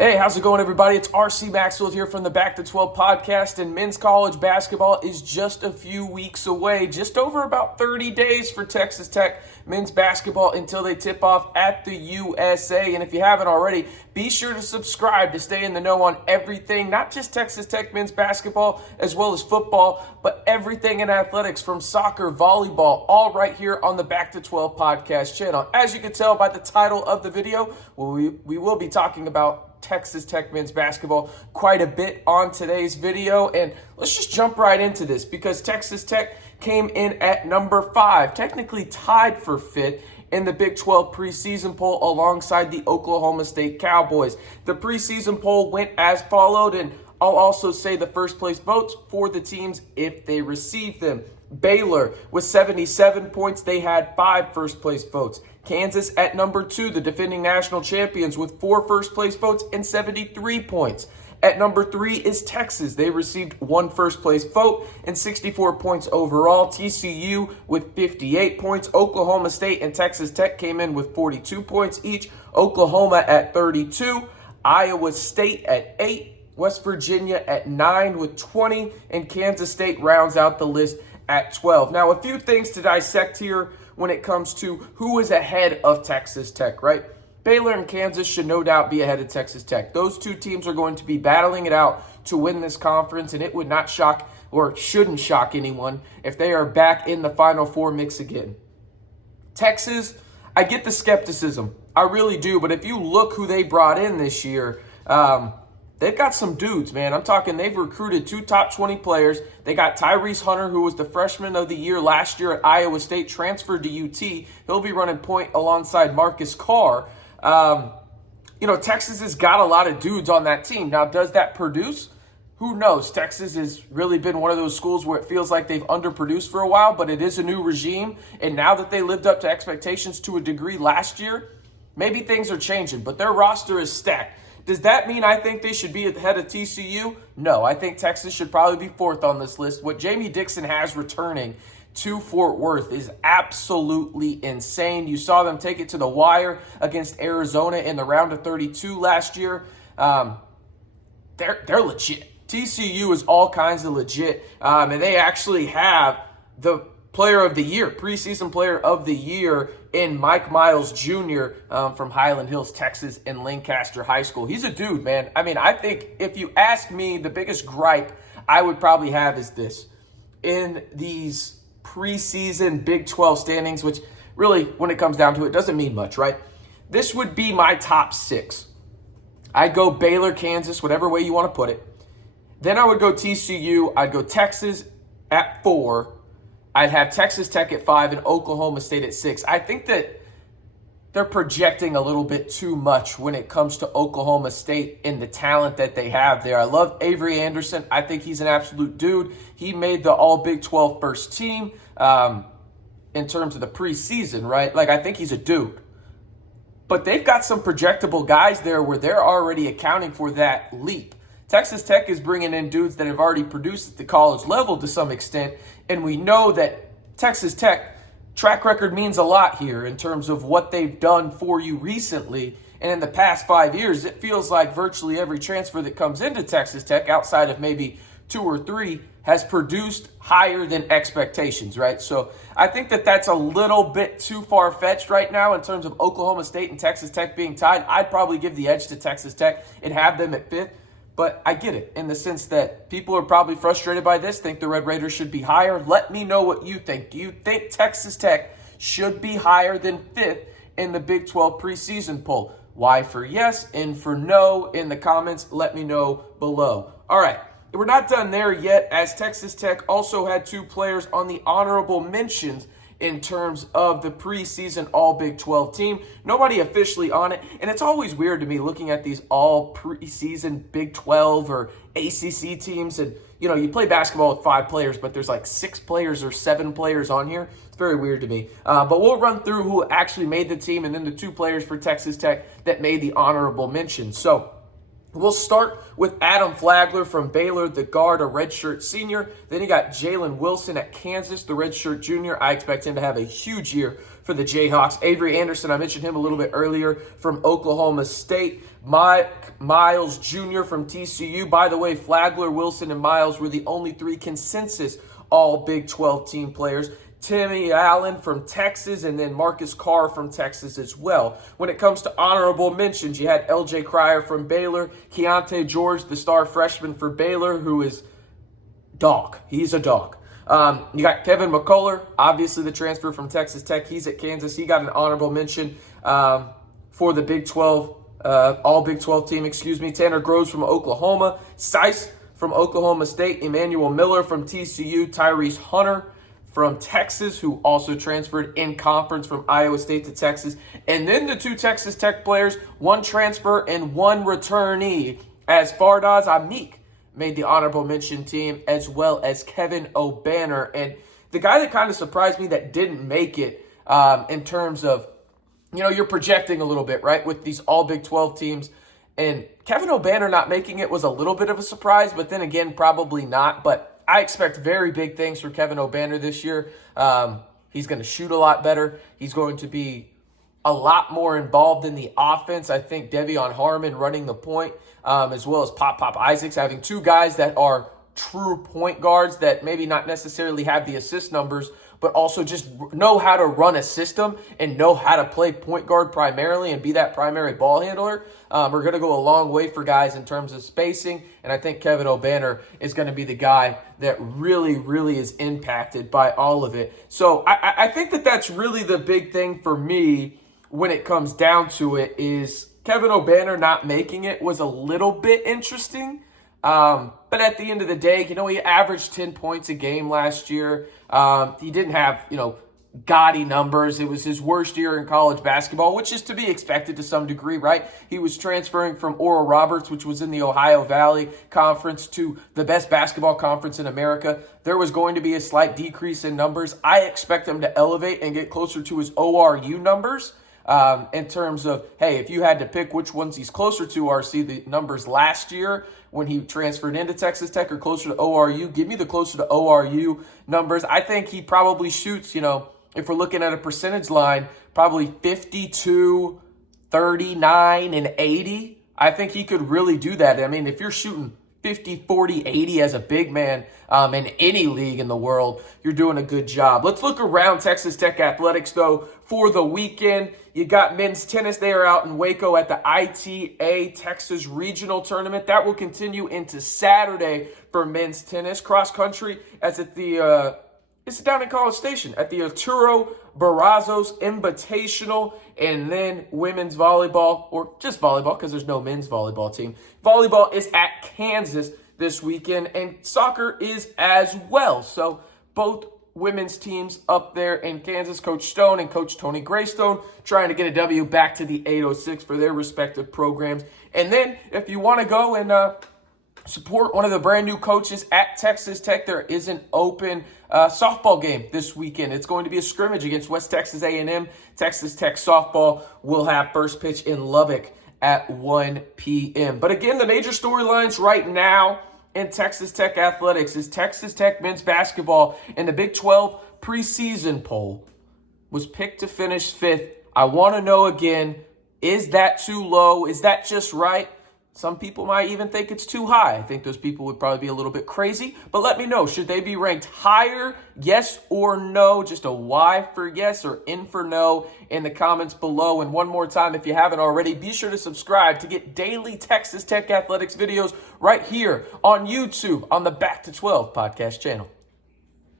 Hey, how's it going, everybody? It's RC Maxfield here from the Back to 12 podcast, and men's college basketball is just a few weeks away, just over about 30 days for Texas Tech men's basketball until they tip off at the USA. And if you haven't already, be sure to subscribe to stay in the know on everything, not just Texas Tech men's basketball as well as football, but everything in athletics from soccer, volleyball, all right here on the Back to 12 podcast channel. As you can tell by the title of the video, we will be talking about Texas Tech men's basketball quite a bit on today's video, and let's just jump right into this because Texas Tech came in at number 5, technically tied for 5th in the Big 12 preseason poll alongside the Oklahoma State Cowboys. The preseason poll went as followed, and I'll also say the first place votes for the teams if they receive them. Baylor with 77 points, they had 5 first place votes. Kansas at number 2, the defending national champions, with 4 first place votes and 73 points. At number 3 is Texas. They received 1 first place vote and 64 points overall. TCU with 58 points. Oklahoma State and Texas Tech came in with 42 points each. Oklahoma at 32. Iowa State at 8. West Virginia at 9 with 20. And Kansas State rounds out the list at 12. Now, a few things to dissect here when it comes to who is ahead of Texas Tech, right? Baylor and Kansas should no doubt be ahead of Texas Tech. Those two teams are going to be battling it out to win this conference, and it would not shock or shouldn't shock anyone if they are back in the Final Four mix again. Texas, I get the skepticism. I really do, but if you look who they brought in this year, they've got some dudes, man. I'm talking they've recruited 2 top 20 players. They got Tyrese Hunter, who was the freshman of the year last year at Iowa State, transferred to UT. He'll be running point alongside Marcus Carr. Texas has got a lot of dudes on that team. Now, does that produce? Who knows? Texas has really been one of those schools where it feels like they've underproduced for a while, but it is a new regime. And now that they lived up to expectations to a degree last year, maybe things are changing, but their roster is stacked. Does that mean I think they should be ahead of TCU? No, I think Texas should probably be 4th on this list. What Jamie Dixon has returning to Fort Worth is absolutely insane. You saw them take it to the wire against Arizona in the round of 32 last year. They're legit. TCU is all kinds of legit, and they actually have the player of the year, preseason player of the year in Mike Miles Jr. From Highland Hills, Texas, and Lancaster High School. He's a dude, man. I mean, I think if you ask me, the biggest gripe I would probably have is this. In these preseason Big 12 standings, which really, when it comes down to it, doesn't mean much, right? This would be my top 6. I'd go Baylor, Kansas, whatever way you want to put it. Then I would go TCU. I'd go Texas at 4. I'd have Texas Tech at 5 and Oklahoma State at 6. I think that they're projecting a little bit too much when it comes to Oklahoma State and the talent that they have there. I love Avery Anderson. I think he's an absolute dude. He made the All Big 12 first team in terms of the preseason, right? Like, I think he's a dude. But they've got some projectable guys there where they're already accounting for that leap. Texas Tech is bringing in dudes that have already produced at the college level to some extent, and we know that Texas Tech track record means a lot here in terms of what they've done for you recently. And in the past 5 years, it feels like virtually every transfer that comes into Texas Tech, outside of maybe 2 or 3, has produced higher than expectations, right? So I think that that's a little bit too far-fetched right now in terms of Oklahoma State and Texas Tech being tied. I'd probably give the edge to Texas Tech and have them at 5th. But I get it in the sense that people are probably frustrated by this, think the Red Raiders should be higher. Let me know what you think. Do you think Texas Tech should be higher than 5th in the Big 12 preseason poll? Y for yes and for no in the comments. Let me know below. All right, we're not done there yet, as Texas Tech also had 2 players on the honorable mentions in terms of the preseason All Big 12 team. Nobody officially on it, and it's always weird to me looking at these all preseason Big 12 or ACC teams, and you play basketball with 5 players, but there's like 6 players or 7 players on here. It's very weird to me. But we'll run through who actually made the team and then the 2 players for Texas Tech that made the honorable mention. So we'll start with Adam Flagler from Baylor, the guard, a redshirt senior. Then you got Jalen Wilson at Kansas, the redshirt junior. I expect him to have a huge year for for the Jayhawks. Avery Anderson, I mentioned him a little bit earlier, from Oklahoma State. Miles Jr. from TCU. By the way, Flagler, Wilson, and Miles were the only 3 consensus all Big 12 team players. Timmy Allen from Texas, and then Marcus Carr from Texas as well. When it comes to honorable mentions, you had LJ Cryer from Baylor, Keontae George, the star freshman for Baylor, who is dog. He's a dog. You got Kevin McCullough, obviously the transfer from Texas Tech. He's at Kansas. He got an honorable mention for the Big 12, all Big 12 team, Tanner Groves from Oklahoma, Seiss from Oklahoma State, Emmanuel Miller from TCU, Tyrese Hunter from Texas, who also transferred in conference from Iowa State to Texas. And then the 2 Texas Tech players, 1 transfer and 1 returnee, as Fardaws Aimaq made the honorable mention team, as well as Kevin Obanor. And the guy that kind of surprised me that didn't make it in terms of, you're projecting a little bit, right, with these all Big 12 teams. And Kevin Obanor not making it was a little bit of a surprise, but then again, probably not. But I expect very big things from Kevin Obanor this year. He's going to shoot a lot better. He's going to be a lot more involved in the offense. I think Devion Harmon running the point, as well as Pop Isaacs, having 2 guys that are true point guards that maybe not necessarily have the assist numbers, but also just know how to run a system and know how to play point guard primarily and be that primary ball handler. We're going to go a long way for guys in terms of spacing, and I think Kevin Obanor is going to be the guy that really, really is impacted by all of it. So I think that that's really the big thing for me when it comes down to it, is Kevin Obanor not making it was a little bit interesting. But at the end of the day, he averaged 10 points a game last year. He didn't have, gaudy numbers. It was his worst year in college basketball, which is to be expected to some degree, right? He was transferring from Oral Roberts, which was in the Ohio Valley Conference, to the best basketball conference in America. There was going to be a slight decrease in numbers. I expect him to elevate and get closer to his ORU numbers. In terms of, hey, if you had to pick which ones he's closer to, RC, the numbers last year when he transferred into Texas Tech or closer to ORU, give me the closer to ORU numbers. I think he probably shoots, if we're looking at a percentage line, probably 52, 39, and 80. I think he could really do that. I mean, if you're shooting 50, 40, 80 as a big man in any league in the world, you're doing a good job. Let's look around Texas Tech athletics, though, for the weekend. You got men's tennis. They are out in Waco at the ITA Texas Regional Tournament. That will continue into Saturday for men's tennis. Cross country, as at the it's down in College Station at the Arturo Barrazos Invitational. And then women's volleyball, or just volleyball because there's no men's volleyball team. Volleyball is at Kansas this weekend, and soccer is as well. So both women's teams up there in Kansas, Coach Stone and Coach Tony Greystone, trying to get a W back to the 806 for their respective programs. And then if you want to go and support one of the brand new coaches at Texas Tech, there is an open softball game this weekend. It's going to be a scrimmage against West Texas A&M. Texas Tech softball will have first pitch in Lubbock at 1 p.m. But again, the major storylines right now in Texas Tech athletics is Texas Tech men's basketball in the Big 12 preseason poll was picked to finish 5th. I want to know again, is that too low? Is that just right? Some people might even think it's too high. I think those people would probably be a little bit crazy. But let me know, should they be ranked higher, yes or no? Just a Y for yes or N for no in the comments below. And one more time, if you haven't already, be sure to subscribe to get daily Texas Tech athletics videos right here on YouTube on the Back to 12 podcast channel.